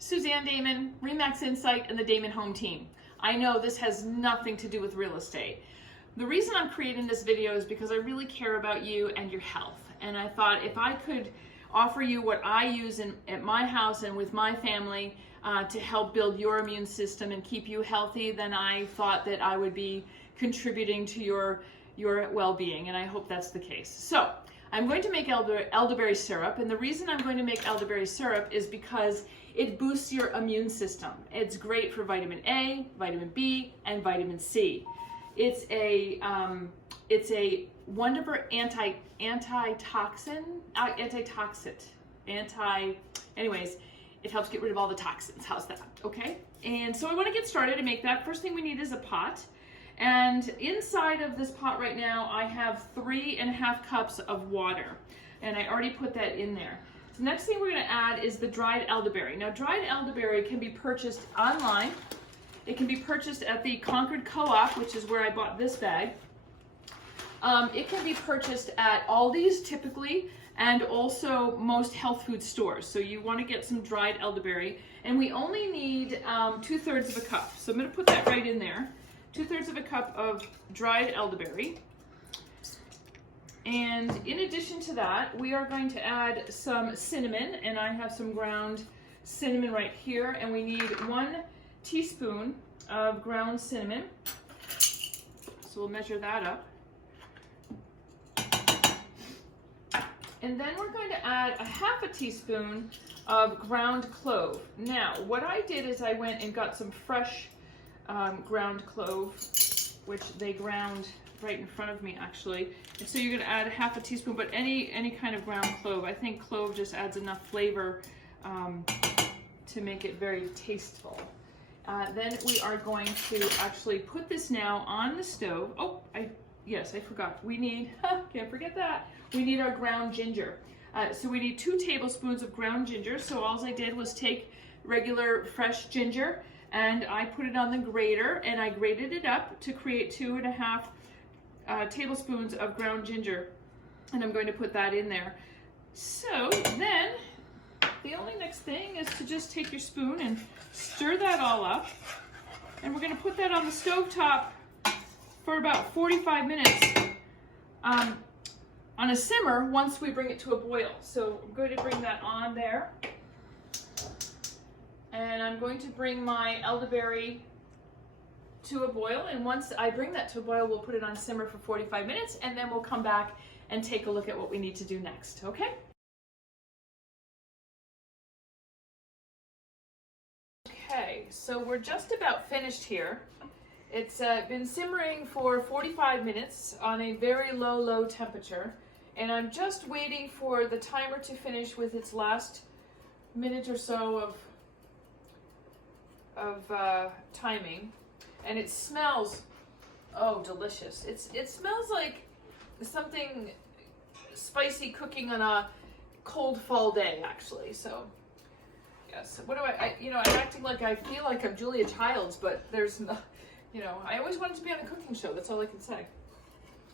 Suzanne Damon, Remax Insight, and the Damon Home Team. I know this has nothing to do with real estate. The reason I'm creating this video is because I really care about you and your health. And I thought if I could offer you what I use at my house and with my family to help build your immune system and keep you healthy, then I thought that I would be contributing to your well-being, and I hope that's the case. So I'm going to make elderberry syrup, and the reason I'm going to make elderberry syrup is because it boosts your immune system. It's great for vitamin A, vitamin B, and vitamin C. It's a wonderful anyways, it helps get rid of all the toxins. How's that? Okay. And so I want to get started to make that. First thing we need is a pot. And inside of this pot right now, I have 3.5 cups of water. And I already put that in there. The next thing we're going to add is the dried elderberry. Now, dried elderberry can be purchased online. It can be purchased at the Concord Co-op, which is where I bought this bag. It can be purchased at Aldi's typically, and also most health food stores. So you want to get some dried elderberry. And we only need 2/3 of a cup. So I'm going to put that right in there. 2/3 of a cup of dried elderberry. And in addition to that, we are going to add some cinnamon, and I have some ground cinnamon right here, and we need 1 teaspoon of ground cinnamon. So we'll measure that up. And then we're going to add 1/2 teaspoon of ground clove. Now, what I did is I went and got some fresh ground clove, which they ground right in front of me actually. And so you're going to add 1/2 teaspoon, but any kind of ground clove. I think clove just adds enough flavor to make it very tasteful. Then we are going to actually put this now on the stove. Oh, yes, I forgot. We need, can't forget that. We need our ground ginger. So we need 2 tablespoons of ground ginger. So all I did was take regular fresh ginger and I put it on the grater and I grated it up to create 2.5 tablespoons of ground ginger. And I'm going to put that in there. So then the only next thing is to just take your spoon and stir that all up. And we're going to put that on the stovetop for about 45 minutes on a simmer once we bring it to a boil. So I'm going to bring that on there. And I'm going to bring my elderberry to a boil. And once I bring that to a boil, we'll put it on simmer for 45 minutes, and then we'll come back and take a look at what we need to do next, okay? Okay, so we're just about finished here. It's been simmering for 45 minutes on a very low temperature, and I'm just waiting for the timer to finish with its last minute or so of timing, and it smells, oh, delicious. It smells like something spicy cooking on a cold fall day, actually. So yes, what do I'm acting like I feel like I'm Julia Childs, but there's no, I always wanted to be on a cooking show. That's all I can say.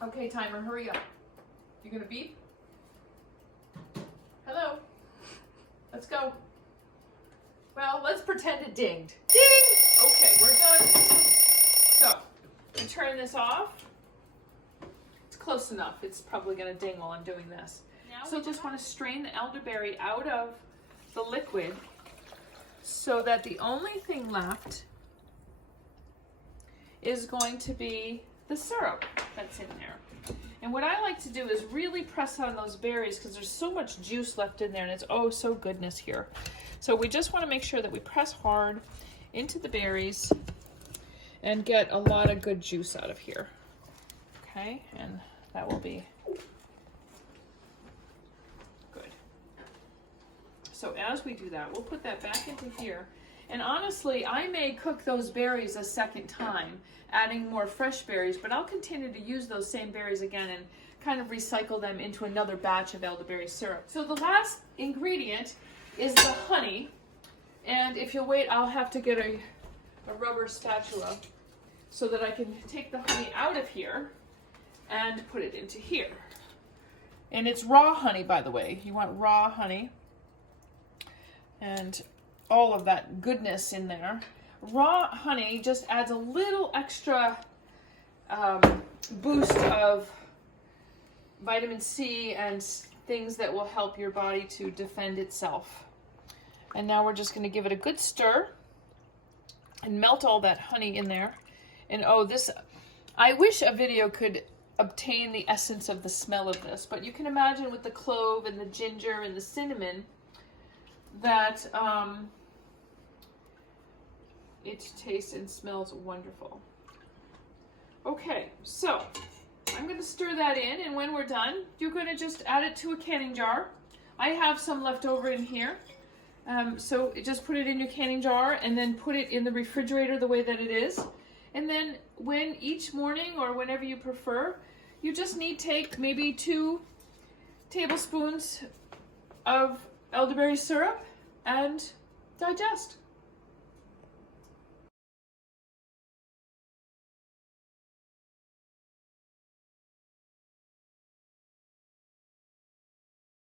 Okay, timer, hurry up. You gonna beep? Hello? Let's go. Well, let's pretend it dinged. Ding! Okay, we're done. So, we turn this off. It's close enough. It's probably gonna ding while I'm doing this. Now so just want to strain the elderberry out of the liquid so that the only thing left is going to be the syrup that's in there. And what I like to do is really press on those berries because there's so much juice left in there, and it's oh so goodness here. So we just want to make sure that we press hard into the berries and get a lot of good juice out of here. Okay, and that will be good. So as we do that, we'll put that back into here. And honestly, I may cook those berries a second time, adding more fresh berries, but I'll continue to use those same berries again and kind of recycle them into another batch of elderberry syrup. So the last ingredient is the honey. And if you'll wait, I'll have to get a rubber spatula so that I can take the honey out of here and put it into here. And it's raw honey, by the way. You want raw honey. And all of that goodness in there. Raw honey just adds a little extra boost of vitamin C and things that will help your body to defend itself. And now we're just going to give it a good stir and melt all that honey in there. And oh, this, I wish a video could obtain the essence of the smell of this, but you can imagine with the clove and the ginger and the cinnamon that it tastes and smells wonderful. Okay, so I'm going to stir that in, and when we're done, you're going to just add it to a canning jar. I have some left over in here, so just put it in your canning jar and then put it in the refrigerator the way that it is. And then when each morning or whenever you prefer, you just need to take maybe 2 tablespoons of elderberry syrup and digest.